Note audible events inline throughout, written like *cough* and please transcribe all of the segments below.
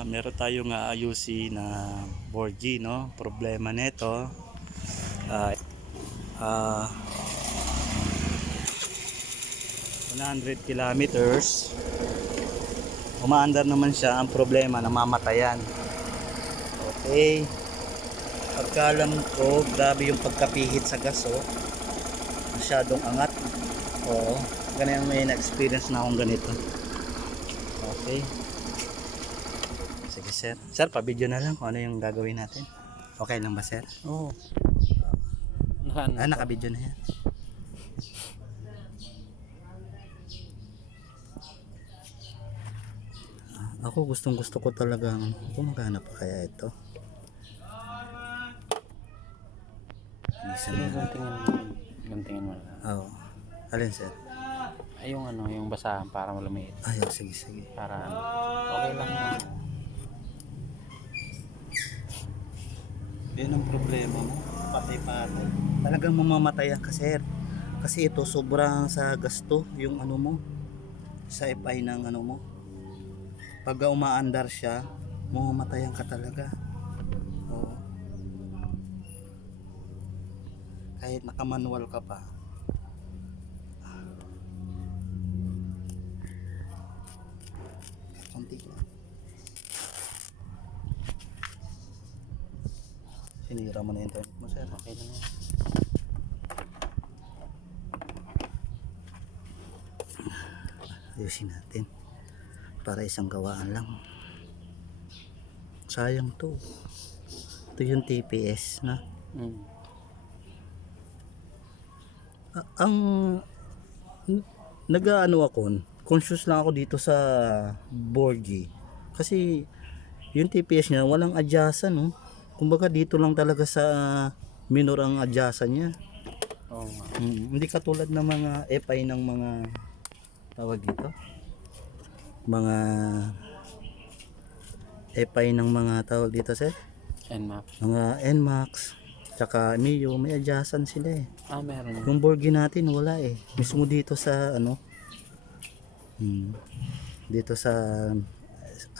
Ah, meron tayong aayusin na Borgi, no? Problema nito. ah ah 100 kilometers. Umaandar naman siya. Ang problema, namamatayan. Okay. Pagkalam ko, grabe yung pagkapihit sa gas, oh. Masyadong angat. Oo. Ganyan may na-experience na akong ganito. Okay. Sir. Sir, pa-video na lang kung ano yung gagawin natin. Okay lang ba, sir? Oo. Naka, Ah, naka-video na yan. Ah, Ako gustong gusto ko talagang gumagana pa kaya ito. Minsan Sige, na. guntingin mo. Guntingin mo lang. Oo. Alin sir? Ay, yung ano, yung basahan para malumiit. Ayaw, sige, sige. Para ano, okay lang Yan ang problema mo. Patay-patay. Talagang mamamatayan ka, sir. Kasi ito, sobrang sa gasto yung ano mo. Sa ipay ng ano mo. Pag umaandar siya, mamamatayan ka talaga. Oo. Kahit nakamanual ka pa. Konti lang. Sinira mo na yung internet mo, sir. Okay lang yan. ayusin natin para isang gawaan lang sayang to ito yung TPS na Mm. A- ang nag-ano ako conscious lang ako dito sa Borgi kasi yung TPS niya walang adjasa no kumbaga dito lang talaga sa minor ang adjasa niya Oo nga. Mm, hindi katulad ng mga FI ng mga tawag dito. Mga FI ng mga tawag dito sir. Nmap. Mga NMAX, tsaka Mio, may adjustan sila eh. Ah, meron. Yung Borgi natin wala eh. Mismo dito sa ano, hmm, dito sa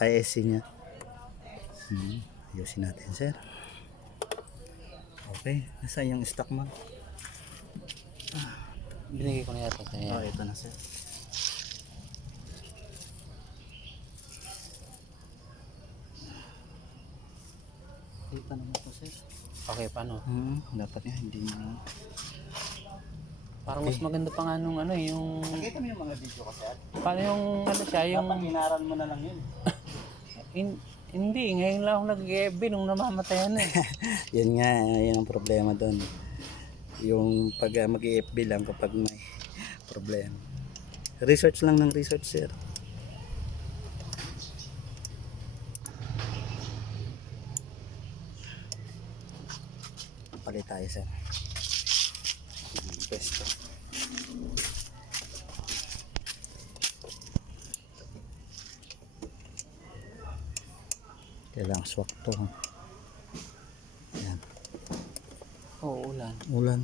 ISC niya. Hmm, ayusin natin sir. Okay, nasaan yung stock mo? Binigay ko na yata sa Oh, iyo. ito na sir. Kita naman po sir. Okay, paano? Hmm, dapat nga hindi na. Parang mas maganda pa nga nung ano, eh, yung... Nakita mo yung mga video kasi at Paano yung ano siya, yung... dapat inaral mo na lang yun. *laughs* hin- hindi, ngayon lang ako nag-FB nung namamatayan eh. *laughs* yan nga, yan ang problema doon. Yung pag uh, mag-FB lang kapag may problema. Research lang ng research sir. Palit tayo sir. Hmm, Kailangan swak to. ha. Yan. Oo, ulan. Ulan.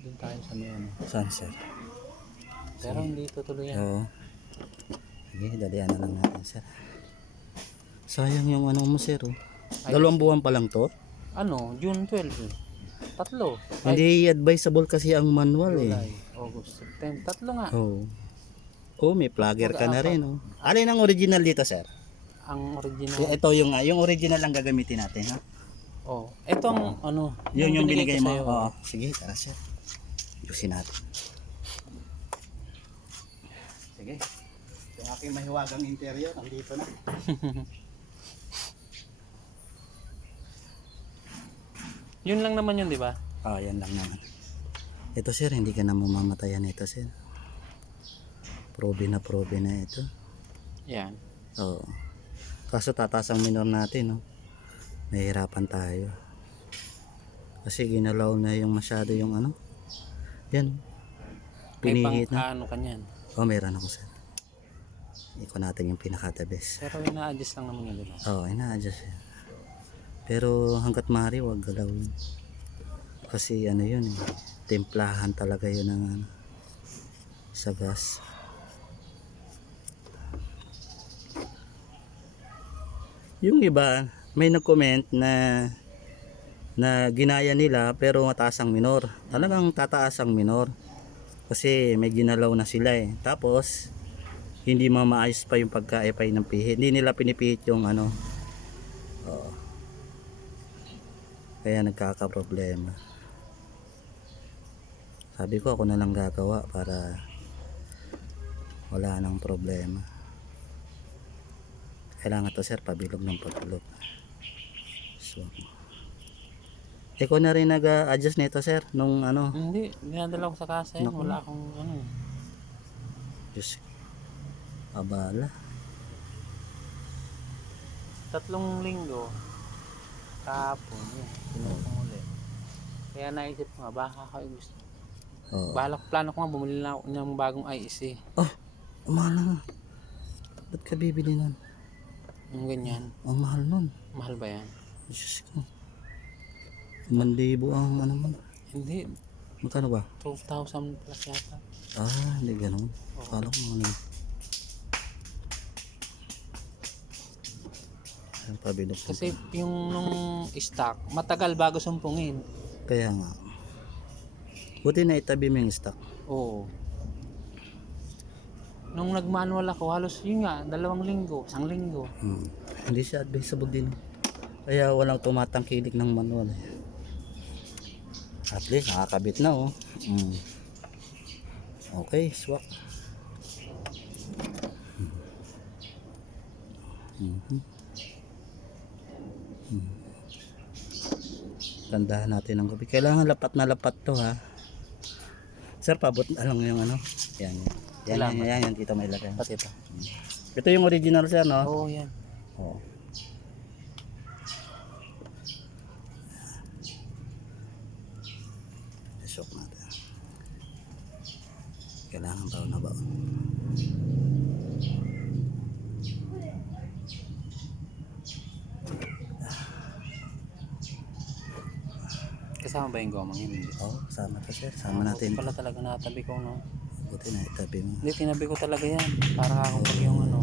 Doon tayo sa may ano. Sunset. Pero hindi tutuloy yan. Oo. Sige, dalian na lang natin sir. Sayang yung ano mo sir. Oh. Dalawang buwan pa lang to. Ano, June 12 eh. Tatlo. Hindi advisable kasi ang manual eh. July, August, September. Tatlo nga. Oo. Oh. may plugger ka na rin. Oh. Alin ang original dito sir? Ang original. Ito yung ah, yung original lang gagamitin natin. Ha? Oh, ito ang ano, Yun yung binigay ko mo. sa'yo. Oo. Sige, tara sir. Ayusin natin. Sige. Yung aking mahiwagang interior, nandito na. *laughs* Yun lang naman yun, di ba? Ah, yan lang naman. Ito sir, hindi ka na mamamatayan ito sir. Probe na probe na ito. Yan. Oo. Kaso tataas ang minor natin, no? Nahihirapan tayo. Kasi ginalaw na yung masyado yung ano. Yan. Pinihit na. ano kanyan. Oh, meron ako sir. Iko natin yung pinaka the best. Pero ina-adjust lang naman yun? Oo, oh, ina-adjust yan. Pero hanggat maaari, wag galawin. Kasi ano yun eh. Templahan talaga yun ng ano, sa gas. Yung iba, may nag-comment na na ginaya nila pero mataas ang minor. Talagang tataas ang minor. Kasi may ginalaw na sila eh. Tapos, hindi mamaayos pa yung pagka-epay ng pihit. Hindi nila pinipihit yung ano. Oo. Kaya nagkaka-problema. Sabi ko ako na lang gagawa para wala nang problema. Kailangan to sir, pabilog ng pabilog. So, ikaw na rin nag-adjust nito sir, nung ano, Hindi, dinadala ko sa kasa. Naku. Wala akong ano. eh. Diyos, abala. Tatlong linggo. Kahapon. Yun. Pinutong ulit. Kaya naisip ko nga, baka ako yung gusto. Oo. Balak plano ko nga, bumili na ako ng bagong IEC. Oh, ang mahal na. Ba't ka bibili nun? Yung ganyan. Ang mahal nun. Mahal ba yan? Diyos ko. Mandibo ang ano mo. Hindi. Magkano ba? 12,000 plus yata. Ah, hindi ganun. Kala ko mga ano. Ayun, pabilog ko. Kasi yung nung stock, matagal bago sumpungin. Kaya nga. Buti na itabi mo yung stock. Oo. Nung nag-manual ako, halos yun nga, dalawang linggo, isang linggo. Hmm. Hindi siya advisable din. Kaya walang tumatangkilik ng manual. At least nakakabit na oh. Hmm. Okay, swak. Mhm. Hmm. Tandahan natin ang gabi. Kailangan lapat na lapat to ha. Sir, pabot na lang yung ano. Yan, yan. Yan, yan, yan, yan, dito may lagay. Pati ito. Ito yung original sir, no? Oo, yan. Oo. Isok natin. Kailangan baon na baon. Kasama ba yung gomang yun? Oo, sama to sir. Sama natin. Pala talaga natabi ko, no? Buti na itabi mo. Hindi, tinabi ko talaga yan. Para ako pag yung ano.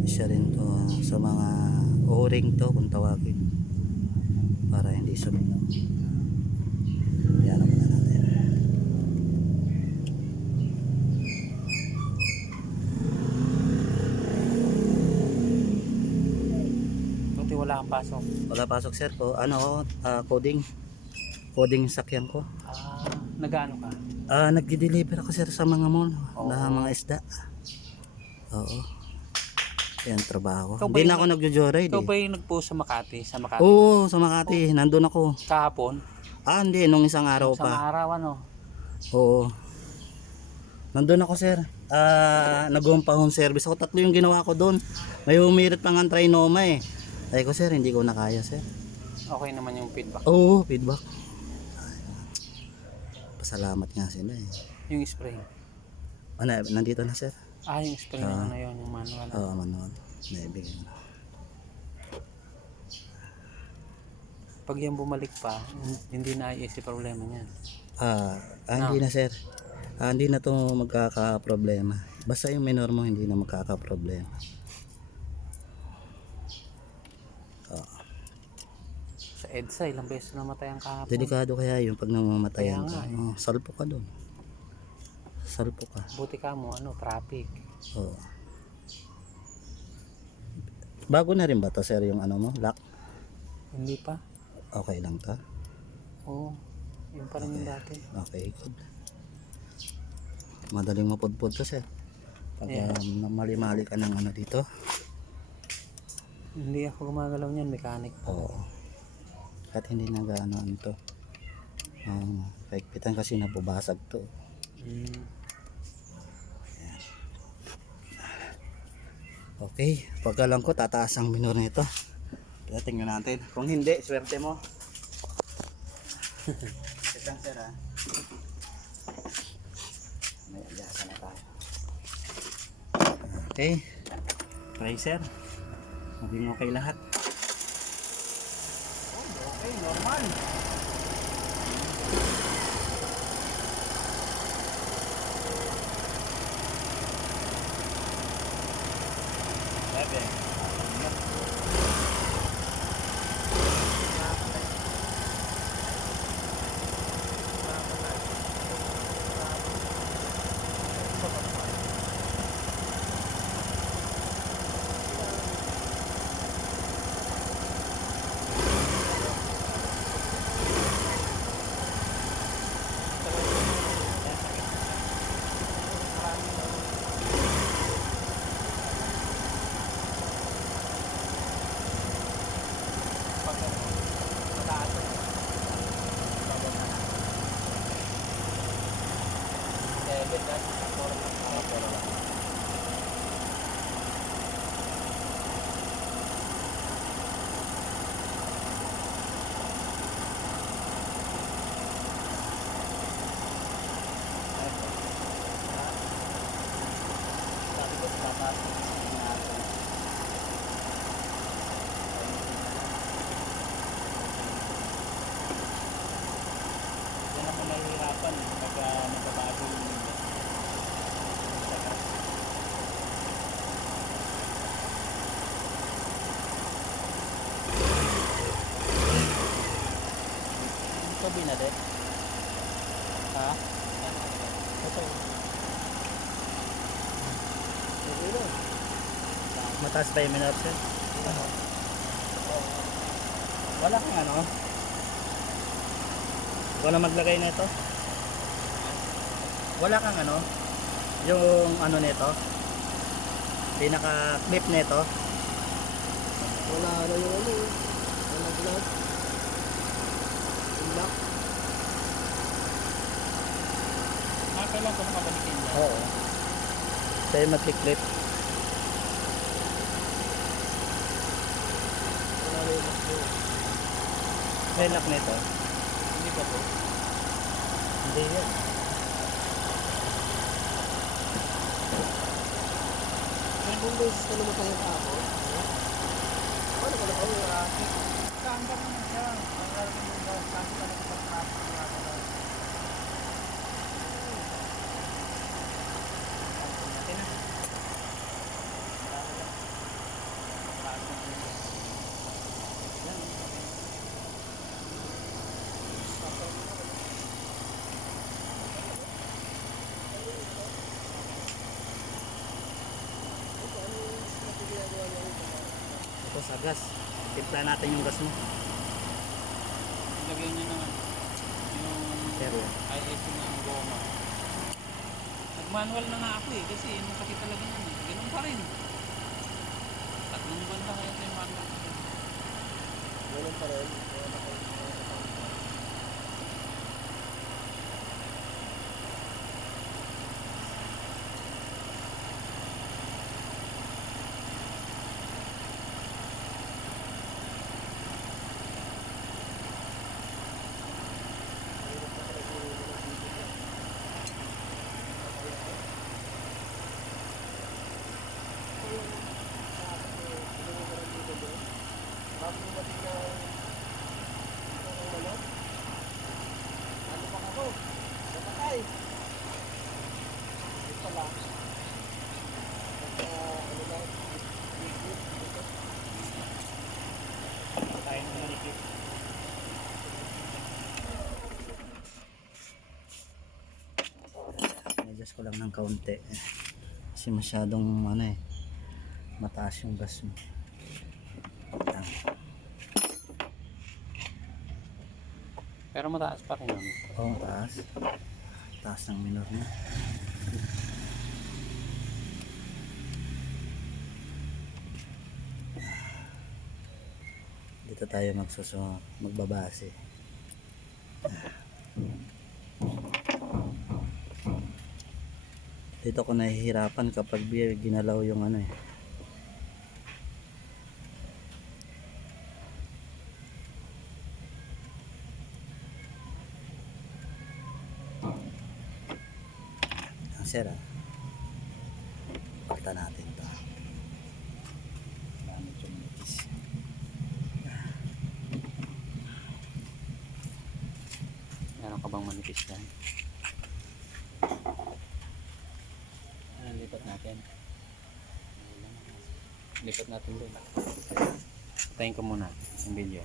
Isa rin to ah, sa mga o-ring to kung tawagin. Para hindi suminaw. Yan naman na natin. Buti wala kang pasok. Wala pasok sir ko. Ano, ah, coding. Coding sakyan ko. Ah, nag-ano ka? Ah, nagdi-deliver ako sir sa mga mall Oo. na mga isda. Oo. Yan trabaho. Ikaw Hindi na ako nagjo-joyride. Ikaw Eh. ba yung nag-post sa Makati? Sa Makati? Oo, sa Makati. Nandun ako. Kahapon? Ah, hindi. Nung isang araw Sa pa. araw, ano? Oo. Nandun ako sir. Ah, nag-home home service ako. Tatlo yung ginawa ko doon. May humirit pa nga ang trinoma eh. Ay ko sir, hindi ko na kaya sir. Okay naman yung feedback. Oo, feedback. Ay, Pasalamat nga sila eh. Yung spray. Ano, nandito na sir. Ah, yung spray na ano yun, yung manual. Oo, manual. Naibigay na. Pag yan bumalik pa, hindi na iisip problema niyan. Ah, ah, hindi na sir. Ah, hindi na to magkaka-problema. Basta yung minor mo hindi na magkaka-problema. EDSA, ilang beses namatay ang kahapon. Delikado kaya yung pag namamatayan ka. nga eh. Oh, salpo ka doon. Salpo ka. Buti ka mo, ano, traffic. Oo. Bago na rin ba to sir yung ano mo? Lock? Hindi pa. Okay lang ta? Oo. Yun pa rin yung dati. Okay, good. Madaling mapudpud to sir. Pag Yeah. um, mali-mali ka ng ano dito. Hindi ako gumagalaw niyan, mechanic. Oo. At hindi nag-ano ano to. Um, paikpitan kasi nabubasag to. Mm. Okay, pagkalang ko tataas ang minor nito. Kaya tingnan natin. Kung hindi, swerte mo. *laughs* Isang sir ha. May adjasa na tayo. Okay. Try sir. Maging okay lahat. Okay, normal. Okay na din. Ha? Ito. Na. Mataas ba yung minapsin? Wala kang ano? Wala maglagay nito? Wala kang ano? Yung ano nito? Pinaka clip nito? Wala na yung ano. eh. Wala glass. Yung lock. Ah, kailan ko nakabalikin yan? Oo. Sa'yo mag-clip. Wala yung lock doon. May lock nito. Hindi ba to? Hindi yan. Kung beses ka naman tayo ako. Ano ka na ako yung aki? Saan ba naman siya? Ang alam mo ba? Saan ka na? Natin Ito sa gas. Timpla natin yung gas mo. Lagyan niyo naman yung Pero IS na ang goma. Nag-manual na nga ako eh kasi masakit talaga yan eh. Ganun pa rin. Tatlong buwan lang ngayon yung manual. Ganun pa rin. Ko lang ng kaunti. Kasi masyadong ano eh. Mataas yung gas mo. Pero mataas pa rin naman. Oo, oh, taas. Taas ng minor niya. Dito tayo magsuso, magbabase. Dito ko nahihirapan kapag beer ginalaw yung ano eh. Ang sira. Pakita natin to. Gamit yung manipis. Meron ka bang manipis dyan? Ano lipat natin? Lipat natin doon. Patayin ko muna yung video.